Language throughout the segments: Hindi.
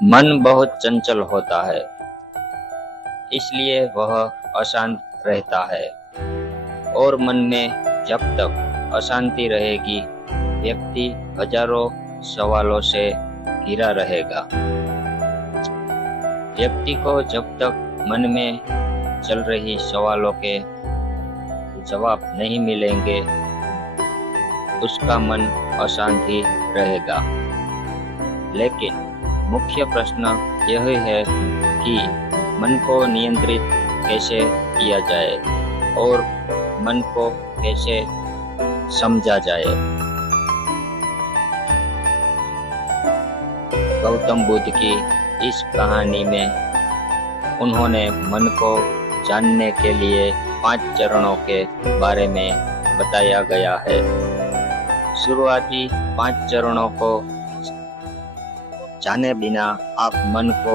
मन बहुत चंचल होता है, इसलिए वह अशांत रहता है और मन में जब तक अशांति रहेगी, व्यक्ति हजारों सवालों से घिरा रहेगा। व्यक्ति को जब तक मन में चल रही सवालों के जवाब नहीं मिलेंगे, उसका मन अशांत ही रहेगा। लेकिन मुख्य प्रश्न यह है कि मन को नियंत्रित कैसे किया जाए और मन को कैसे समझा जाए। गौतम बुद्ध की इस कहानी में उन्होंने मन को जानने के लिए 5 चरणों के बारे में बताया गया है। शुरुआती 5 चरणों को जाने बिना आप मन को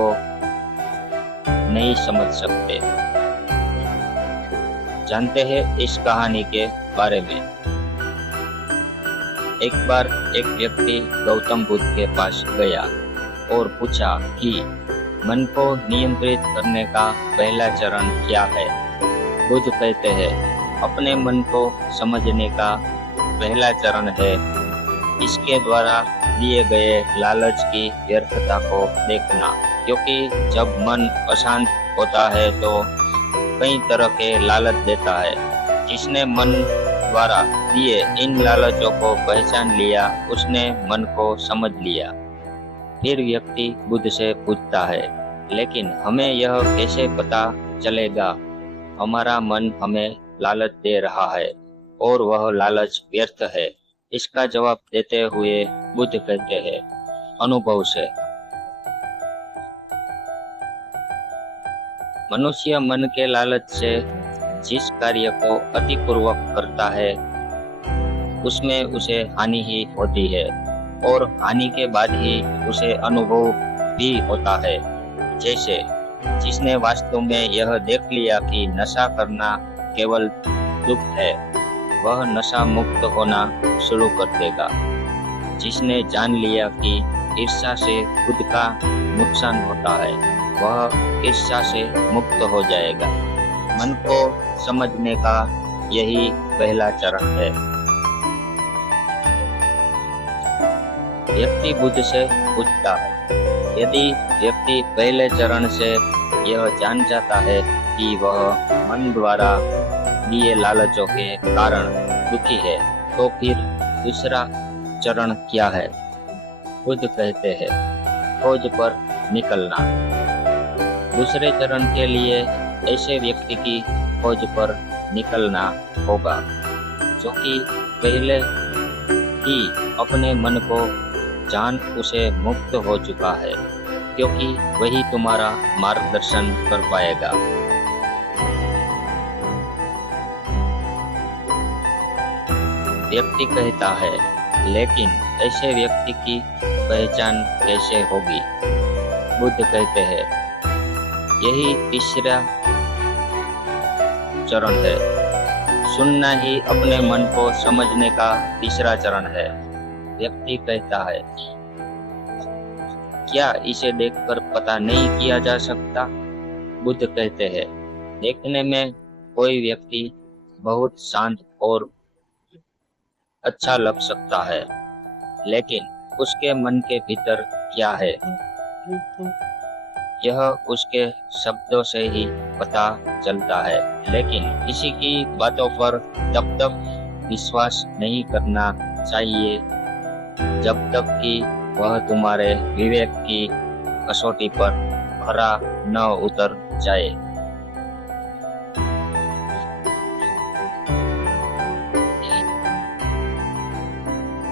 नहीं समझ सकते। जानते हैं इस कहानी के बारे में। एक बार एक व्यक्ति गौतम बुद्ध के पास गया और पूछा कि मन को नियंत्रित करने का पहला चरण क्या है। बुद्ध कहते हैं, अपने मन को समझने का पहला चरण है इसके द्वारा दिए गए लालच की व्यर्थता को देखना, क्योंकि जब मन अशांत होता है तो कई तरह के लालच देता है। जिसने मन द्वारा दिए इन लालचों को पहचान लिया, उसने मन को समझ लिया। फिर व्यक्ति बुद्ध से पूछता है, लेकिन हमें यह कैसे पता चलेगा हमारा मन हमें लालच दे रहा है और वह लालच व्यर्थ है। इसका जवाब देते हुए बुद्ध कहते हैं, अनुभव से। मनुष्य मन के लालच से जिस कार्य को अतिपूर्वक करता है उसमें उसे हानि ही होती है और हानि के बाद ही उसे अनुभव भी होता है। जैसे जिसने वास्तव में यह देख लिया कि नशा करना केवल दुख है, वह नशा मुक्त होना शुरू कर देगा। जिसने जान लिया कि ईर्ष्या से खुद का नुकसान होता है, वह ईर्ष्या से मुक्त हो जाएगा। मन को समझने का यही पहला चरण है। व्यक्ति बुद्ध से पूछता है, यदि व्यक्ति पहले चरण से यह जान जाता है कि वह मन द्वारा दिए लालचों के कारण दुखी है, तो फिर दूसरा चरण क्या है? बुद्ध कहते हैं, खोज पर निकलना। दूसरे चरण के लिए ऐसे व्यक्ति की खोज पर निकलना होगा जो कि पहले ही अपने मन को जान उसे मुक्त हो चुका है, क्योंकि वही तुम्हारा मार्गदर्शन कर पाएगा। व्यक्ति कहता है, लेकिन ऐसे व्यक्ति की पहचान कैसे होगी? बुद्ध कहते हैं, यही तीसरा चरण है। सुनना ही अपने मन को समझने का तीसरा चरण है। व्यक्ति कहता है, क्या इसे देखकर पता नहीं किया जा सकता? बुद्ध कहते हैं, देखने में कोई व्यक्ति बहुत शांत और अच्छा लग सकता है, लेकिन उसके मन के भीतर क्या है, यह उसके शब्दों से ही पता चलता है। लेकिन किसी की बातों पर तब तक विश्वास नहीं करना चाहिए जब तक कि वह तुम्हारे विवेक की कसौटी पर खरा न उतर जाए।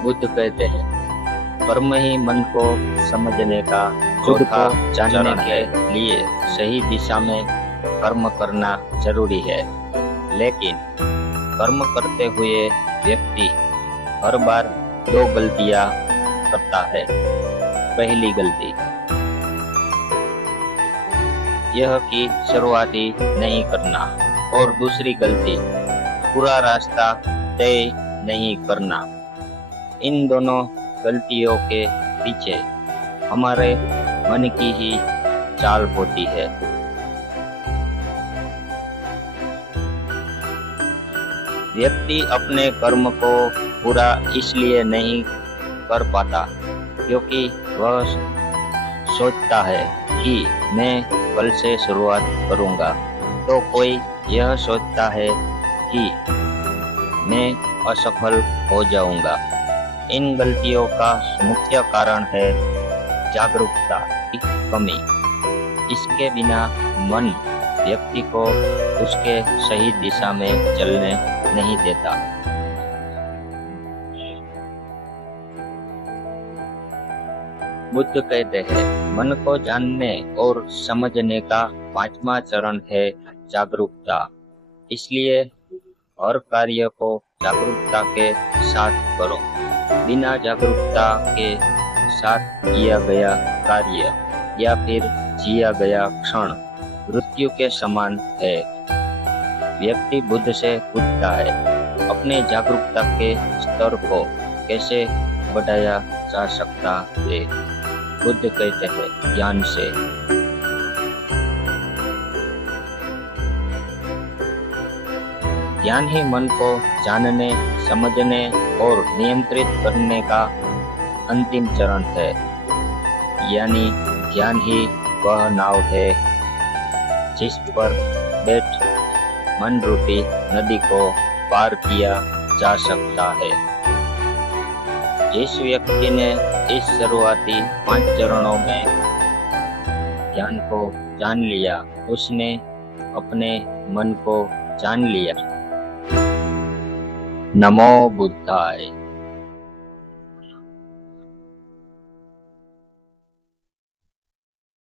बुद्ध कहते हैं, कर्म ही मन को समझने का चौथा जानने के लिए सही दिशा में कर्म करना जरूरी है। लेकिन कर्म करते हुए व्यक्ति हर बार 2 गलतियां करता है। पहली गलती यह कि शुरुआती नहीं करना, और दूसरी गलती पूरा रास्ता तय नहीं करना। इन दोनों गलतियों के पीछे हमारे मन की ही चाल होती है। व्यक्ति अपने कर्म को पूरा इसलिए नहीं कर पाता क्योंकि वह सोचता है कि मैं कल से शुरुआत करूंगा, तो कोई यह सोचता है कि मैं असफल हो जाऊंगा। इन गलतियों का मुख्य कारण है जागरूकता की कमी। इसके बिना मन व्यक्ति को उसके सही दिशा में चलने नहीं देता। बुद्ध कहते हैं, मन को जानने और समझने का 5वां चरण है जागरूकता। इसलिए हर कार्य को जागरूकता के साथ करो। बिना जागरूकता के साथ किया गया कार्य या फिर जिया गया क्षण मृत्यु के समान है। व्यक्ति बुद्ध से पूछता है, अपने जागरूकता के स्तर को कैसे बढ़ाया जा सकता है? बुद्ध कहते हैं, ज्ञान से। ज्ञान ही मन को जानने, समझने और नियंत्रित करने का अंतिम चरण है। यानी ज्ञान ही वह नाव है जिस पर बैठ मन रूपी नदी को पार किया जा सकता है। जिस व्यक्ति ने इस शुरुआती 5 चरणों में ज्ञान को जान लिया, उसने अपने मन को जान लिया। नमो बुद्धाय।